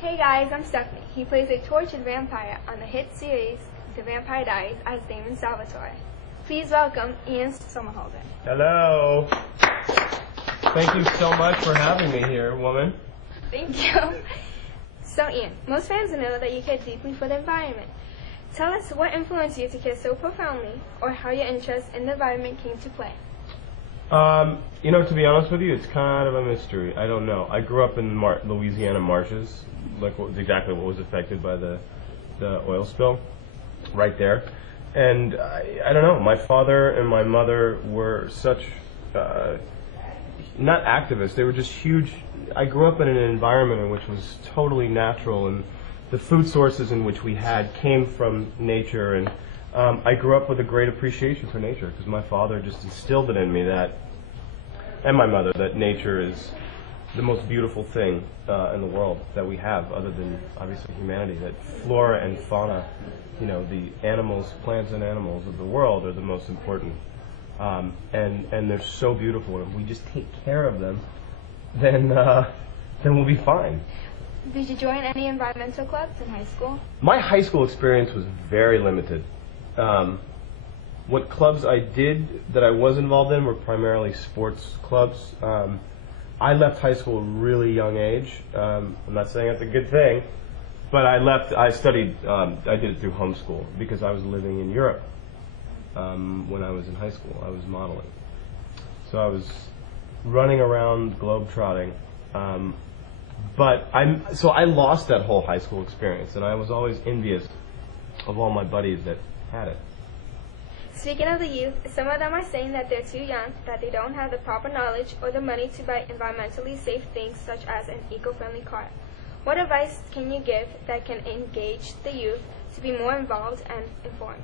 Hey guys, I'm Stephanie. He plays a tortured vampire on the hit series The Vampire Diaries as Damon Salvatore. Please welcome Ian Somerhalder. Hello. Thank you so much for having me here, woman. Thank you. So Ian, most fans know that you care deeply for the environment. Tell us what influenced you to care so profoundly, or how your interest in the environment came to play. To be honest with you, it's kind of a mystery. I don't know. I grew up in Louisiana marshes, exactly what was affected by the oil spill, right there. And I don't know. My father and my mother were such not activists. They were just huge. I grew up in an environment in which was totally natural, and the food sources in which we had came from nature. And I grew up with a great appreciation for nature because my father just instilled it in me and my mother, that nature is the most beautiful thing in the world that we have, other than obviously humanity. That flora and fauna, the animals, plants and animals of the world are the most important, and they're so beautiful. If we just take care of them, then we'll be fine. Did you join any environmental clubs in high school? My high school experience was very limited. What clubs I did that I was involved in were primarily sports clubs. I left high school at a really young age. I'm not saying that's a good thing, but I studied, I did it through homeschool because I was living in Europe when I was in high school. I was modeling. So I was running around globe-trotting. So I lost that whole high school experience, and I was always envious of all my buddies that had it. Speaking of the youth, some of them are saying that they're too young, that they don't have the proper knowledge or the money to buy environmentally safe things such as an eco-friendly car. What advice can you give that can engage the youth to be more involved and informed?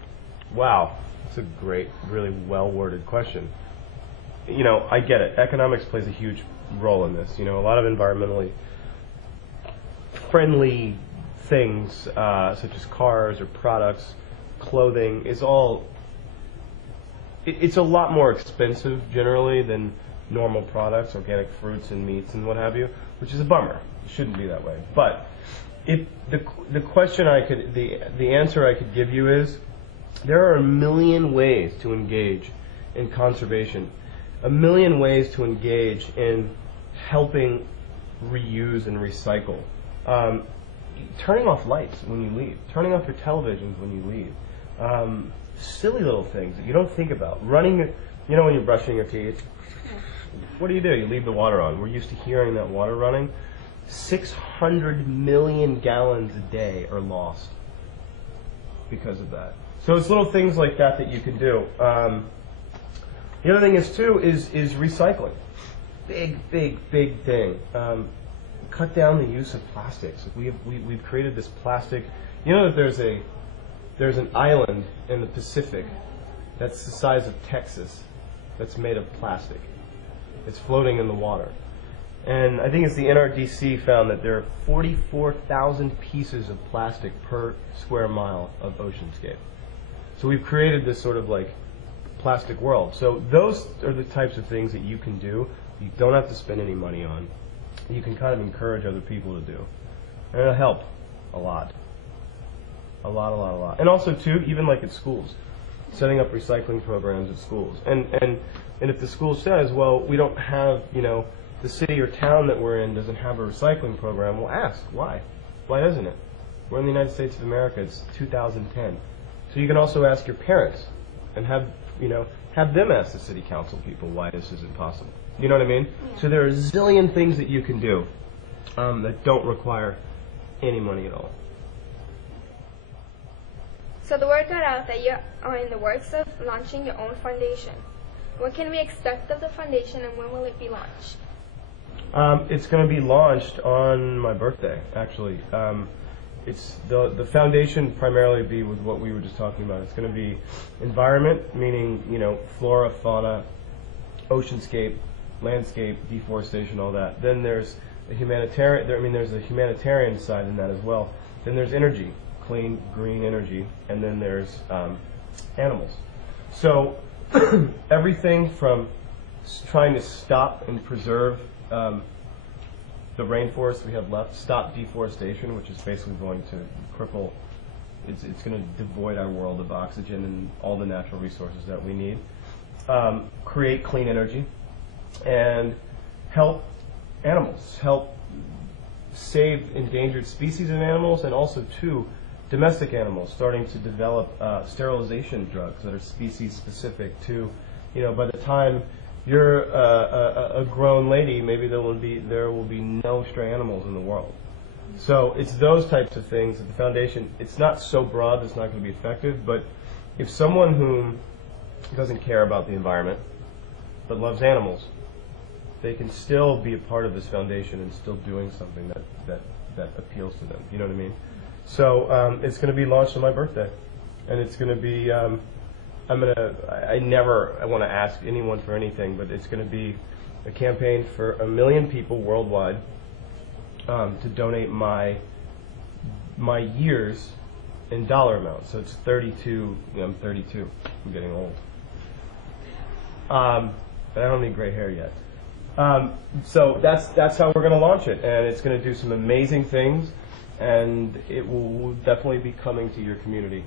Wow, that's a great, really well-worded question. I get it. Economics plays a huge role in this. A lot of environmentally friendly things, such as cars or products, clothing, is all... It's a lot more expensive generally than normal products, organic fruits and meats and what have you, which is a bummer. It shouldn't be that way. But the question the answer I could give you is, there are a million ways to engage in conservation, a million ways to engage in helping reuse and recycle. Turning off lights when you leave, turning off your televisions when you leave. Silly little things that you don't think about. Running, when you're brushing your teeth, what do? You leave the water on. We're used to hearing that water running. 600 million gallons a day are lost because of that. So it's little things like that you can do. The other thing is recycling. Big thing. Cut down the use of plastics. We've created this plastic. That there's an island in the Pacific that's the size of Texas that's made of plastic. It's floating in the water. And I think it's the NRDC found that there are 44,000 pieces of plastic per square mile of oceanscape. So we've created this sort of plastic world. So those are the types of things that you can do. You don't have to spend any money on. You can kind of encourage other people to do. And it'll help a lot. A lot. And also, too, even at schools, setting up recycling programs at schools. And if the school says, well, we don't have, the city or town that we're in doesn't have a recycling program, well, ask, why? Why doesn't it? We're in the United States of America. It's 2010. So you can also ask your parents and have them ask the city council people why this isn't possible. You know what I mean? Yeah. So there are a zillion things that you can do that don't require any money at all. So the word got out that you are in the works of launching your own foundation. What can we expect of the foundation, and when will it be launched? It's going to be launched on my birthday, actually. It's the foundation primarily be with what we were just talking about. It's going to be environment, meaning flora, fauna, oceanscape, landscape, deforestation, all that. Then there's the humanitarian. There's a humanitarian side in that as well. Then there's energy. Clean, green energy, and then there's animals. So everything from trying to stop and preserve the rainforest we have left, stop deforestation, which is basically going to cripple, it's going to devoid our world of oxygen and all the natural resources that we need, create clean energy, and help animals, help save endangered species of animals, and also, too, domestic animals, starting to develop sterilization drugs that are species-specific to, by the time you're a grown lady, maybe there will be no stray animals in the world. So it's those types of things that the foundation, it's not so broad that it's not going to be effective, but if someone who doesn't care about the environment but loves animals, they can still be a part of this foundation and still doing something that appeals to them. You know what I mean? So it's going to be launched on my birthday, and it's going to be, I want to ask anyone for anything, but it's going to be a campaign for 1 million people worldwide to donate my years in dollar amount. So it's 32, I'm 32, I'm getting old. But I don't need gray hair yet. So that's how we're going to launch it, and it's going to do some amazing things, and it will definitely be coming to your community.